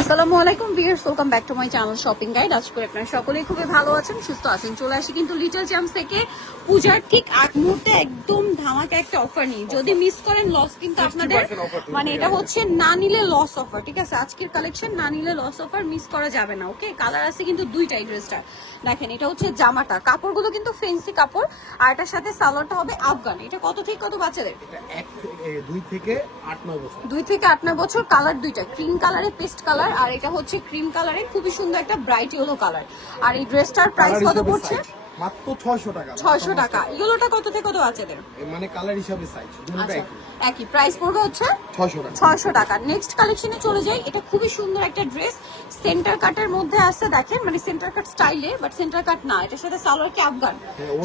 আসসালামু আলাইকুম viewers, welcome back to my channel shopping guide. আশা করি আপনারা সকলেই খুবই ভালো আছেন, সুস্থ আছেন। চলে আসি কিন্তু লিটল চ্যাম্পস থেকে পূজার ঠিক আগ মুহূর্তে একদম ধামাকা একটা অফার নিয়ে। যদি মিস করেন লস কিন্তু আপনাদের, মানে এটা হচ্ছে না নিলে লস অফার, ঠিক আছে? আজকের কালেকশন না নিলে লস অফার, মিস করা যাবে না। ওকে, কালার আছে কিন্তু দুইটাই ড্রেসটা। দেখেন এটা হচ্ছে জামাটা, কাপড়গুলো কিন্তু ফেন্সি কাপড়, আর এটার সাথে সালোয়ারটা হবে আফগান। এটা কত থেকে কত বাচ্চাদের? 2 থেকে 8-9 বছর। 2 থেকে 8-9 বছর। কালার দুইটা, ক্রিম কালারে পেস্ট কালার, আর এটা হচ্ছে ক্রিম কালারে খুবই সুন্দর একটা ব্রাইট ইয়েলো কালার। আর এই ড্রেসটার প্রাইস কত পড়ছে? মাত্র 600 টাকা। 600 টাকা। ইয়েলোটা কত থেকে কত বাচ্চাদের? মানে কালার হিসাবে সাইজ দুটোটা একই প্রাইস পড়বে হচ্ছে 600 টাকা। 600 টাকা। নেক্সট কালেকশনে চলে যাই। এটা খুবই সুন্দর একটা ড্রেস, সেন্টার কাটের মধ্যে আছে। দেখেন মানে সেন্টার কাট স্টাইলে, বাট সেন্টার কাট না। এটার সাথে সালোয়ার কি আফগান,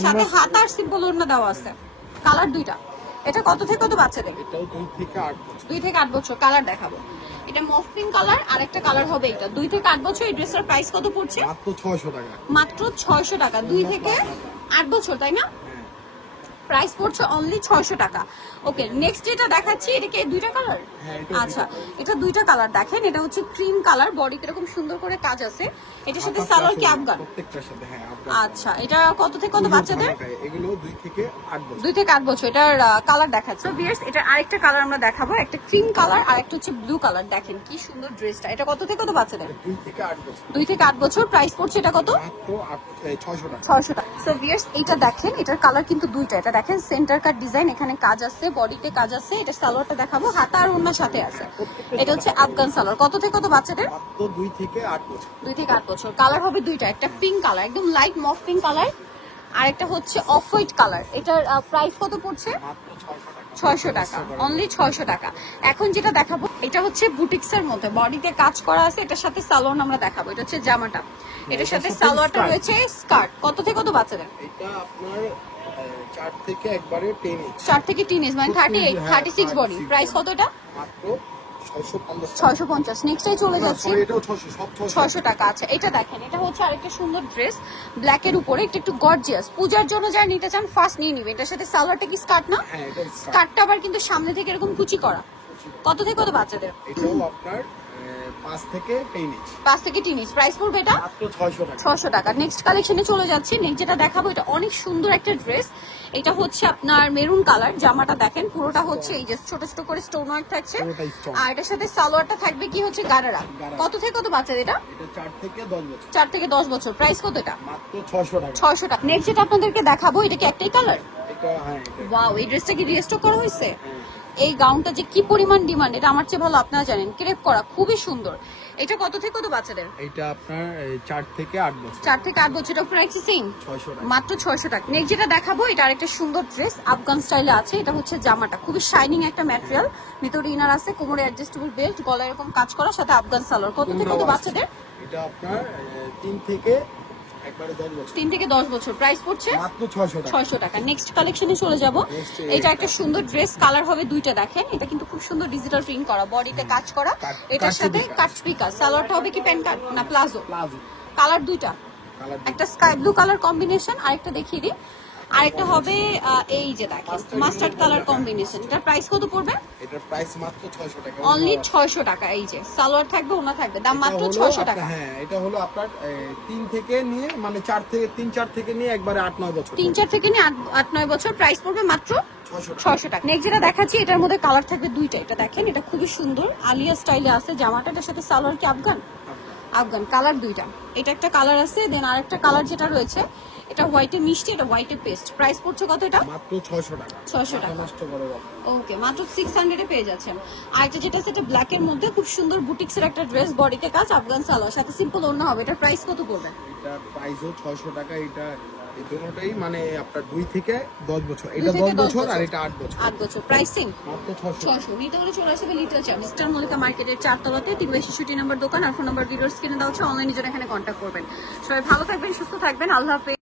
সাথে হাত আর সিম্পল ওড়না দেওয়া আছে। কালার দুইটা। এটা কত থেকে কত বাচ্চাদের? এটাও 2 থেকে 8 বছর। 2 থেকে 8 বছর। কালার দেখাবো। এটা মফ পিঙ্ক কালার, আর একটা কালার হবে এটা। 2 থেকে 8 বছর। এই ড্রেসের প্রাইস কত পড়ছে? মাত্র 600 টাকা। মাত্র 600 টাকা। 2 থেকে 8 বছর, তাই না? প্রাইস পড়ছে অনলি 600 টাকা। ওকে, নেক্সট যেটা দেখাচ্ছি, এটা কি দুইটা কালার? আচ্ছা, এটা দুইটা কালার। দেখেন এটা হচ্ছে ক্রিম কালার, বডিতে এরকম সুন্দর করে কাজ আছে। এটার সাথে সালোয়ার কি আফগান? প্রত্যেকটার সাথে হ্যাঁ আফগান। আচ্ছা, এটা কত থেকে কত বাচ্চাদের? এগুলো 2 থেকে 8 বছর। 2 থেকে 8 বছর। এটার কালার দেখাচ্ছি। তো ভিউয়ার্স, এটা আরেকটা কালার আমরা দেখাবো, একটা ক্রিম কালার আর একটা হচ্ছে ব্লু কালার। দেখেন কি সুন্দর ড্রেসটা। এটা কত থেকে কত বাচ্চাদের? 2 থেকে 8 বছর। 2 থেকে 8 বছর। প্রাইস পড়ছে এটা কত? মাত্র 600 টাকা। 600 টাকা। সো ভিউয়ার্স, এটা দেখেন, এটার কালার কিন্তু দুইটা। এটা দেখেন সেন্টার কাট ডিজাইন, এখানে কাজ আছে, বডিতে কাজ আছে। এটা সালোয়ারটা দেখাবো, হাতা আর ওড়নার সাথে আছে। এটা হচ্ছে আফগান সালোয়ার। কত থেকে কত বাচ্চাদের? মাত্র 2 থেকে 8 বছর। 2 থেকে 8 বছর। কালার হবে দুইটা, একটা পিঙ্ক কালার, একদম লাইট মফ পিঙ্ক কালার, আর একটা হচ্ছে অফ হোয়াইট কালার। এটার প্রাইস কত পড়ছে? মাত্র 600 টাকা। 600 টাকা, অনলি 600 টাকা। এখন যেটা দেখাবো, এটা হচ্ছে বুটিক্সের মধ্যে, বডিতে কাজ করা আছে। এটার সাথে সালোয়ার আমরা দেখাবো। এটা হচ্ছে জামাটা, এটার সাথে সালোয়ারটা রয়েছে স্কার্ট। কত থেকে কত বাচ্চাদের? এটা আপনার 4 থেকে একবারে 10 ইঞ্চ। 4 থেকে 3 ইঞ্চ, মানে 38 36 বডি। প্রাইস কত এটা? মাত্র 650 টাকা। 650। নেক্সটে চলে যাচ্ছি। এটাও 600, সব 600 টাকা। আচ্ছা, এটা দেখেন, এটা হচ্ছে আরেকটা সুন্দর ড্রেস, ব্ল্যাক এর উপরে একটু গর্জিয়াস। পূজার জন্য যারা নিতে চান ফার্স্ট নিয়ে নিবে। এটার সাথে সালোয়ারটা কি স্কার্ট না? হ্যাঁ, এটা স্কার্টটা আবার কিন্তু সামনে থেকে এরকম কুচি করা। কত থেকে কত বাচ্চাদের? এটাও আপনার 5 থেকে 10 ইঞ্চ। 5 থেকে 3 ইঞ্চ। প্রাইস পড়বে এটা মাত্র 600 টাকা। 600 টাকা। নেক্সট কালেকশনে চলে যাচ্ছি। নেক্সট যেটা দেখাবো, এটা অনেক সুন্দর একটা ড্রেস। এটা হচ্ছে আপনার মেরুন কালার। জামাটা দেখেন পুরোটা হচ্ছে এই যে ছোট ছোট করে স্টোন ওয়ার্ক থাকছে, আর এটার সাথে সালোয়ারটা থাকবে কি হচ্ছে গারারা। কত থেকে কত বাচ্চাদের এটা? এটা 4 থেকে 10 বছর। 4 থেকে 10 বছর। প্রাইস কত এটা? মাত্র 600 টাকা। 600 টাকা। নেক্সট যেটা আপনাদেরকে দেখাবো, এটা কি একটাই কালার? এটা হ্যাঁ, এটা ওয়াও, এই ড্রেসটা কি রিস্টক করা হয়েছে? এই গাউনটা যে কি পরিমাণ ডিমান্ড, এটা আমার চেয়ে ভালো আপনারা জানেন। ক্রেপ করা, খুবই সুন্দর। এটা কত থেকে কত বাচ্চাদের? এটা আপনার 4 থেকে 8 বছর। 4 থেকে 8 বছর। প্রাইস সেম, 600 টাকা। মাত্র 600 টাকা। নেক্সট যেটা দেখাবো, এটা আরেকটা সুন্দর ড্রেস, আফগান স্টাইলে আছে। এটা হচ্ছে জামাটা, খুবই শাইনিং একটা ম্যাটেরিয়াল, ভিতরে ইনার আছে, কোমরে অ্যাডজাস্টেবল বেল্ট, গলায় এরকম কাজ করা, সাথে আফগান সালোয়ার। কত থেকে কত বাচ্চাদের? এটা আপনার 3 থেকে একবারে 10 বছর। 3 থেকে 10 বছর। প্রাইস পড়ছে মাত্র 600 টাকা। 600 টাকা। নেক্সট কালেকশনে চলে যাব। এটা একটা সুন্দর ড্রেস, কালার হবে দুইটা। দেখেন এটা কিন্তু খুব সুন্দর ডিজিটাল প্রিন্ট করা, বডিতে কাজ করা। এটার সাথে কাটপিকা। সালোয়ারটা হবে কি প্যান্ট কাট না প্লাজো? কালার দুইটা, একটা স্কাই ব্লু কালার কম্বিনেশন, আরেকটা দেখিয়ে দিই। আরেকটা হবে এই যে দেখেন মাস্টার্ড কালার কম্বিনেশন। এটার প্রাইস কত পড়বে? এটার প্রাইস মাত্র 600 টাকা। অনলি 600 টাকা। এই যে সালোয়ার থাকবে, ওনা থাকবে, দাম মাত্র 600 টাকা। হ্যাঁ, এটা হলো আপনার 3 থেকে নিয়ে মানে 4 থেকে 3-4 থেকে নিয়ে একবারে 8-9 বছর। 3-4 থেকে নিয়ে 8-9 বছর। প্রাইস পড়বে মাত্র 600 টাকা। 600 টাকা। নেক্সট যেটা দেখাচ্ছি, এটার মধ্যে কালার থাকবে দুইটা। এটা দেখেন, এটা খুবই সুন্দর আলিয়া স্টাইলে আছে জামাটা। এটার সাথে সালোয়ার কি আফগান? আফগান। কালার দুইটা, এটা একটা কালার আছে, দেন আরেকটা কালার যেটা রয়েছে, এটা হোয়াইটে মিষ্টি, এটা হোয়াইটে পেস্ট। প্রাইস পড়ছে কত এটা? মাত্র 600 টাকা। 600 টাকা। নষ্ট করে দাও। ওকে, মাত্র 600 এ পেয়ে যাচ্ছেন। আর এটা যেটা সেটা ব্ল্যাক এর মধ্যে খুব সুন্দর বুটিক্সের একটা ড্রেস, বডিতে কাজ, আফগান সালোয়ার, সাথে সিম্পল ওড়না হবে। এটার প্রাইস কত পড়বে? এটা প্রাইসও 600 টাকা। এটা এই দুটোটাই মানে আপনার 2 থেকে 10 বছর। এটা 10 বছর আর এটা 8 বছর। 8 বছর। প্রাইস সেম, মাত্র 600। 600। নিতে হলে চলে আসবে লিটল চ্যাম্পস, স্টার মল্লিকা মার্কেটের 4 তলাতে 362 নম্বর দোকান। আর ফোন নাম্বার ভিডিওর স্ক্রিনে দেওয়া হচ্ছে, অনলাইনে যারা এখানে কন্ট্যাক্ট করবেন। সবাই ভালো থাকবেন, সুস্থ থাকবেন, আল্লাহ হাফেজ।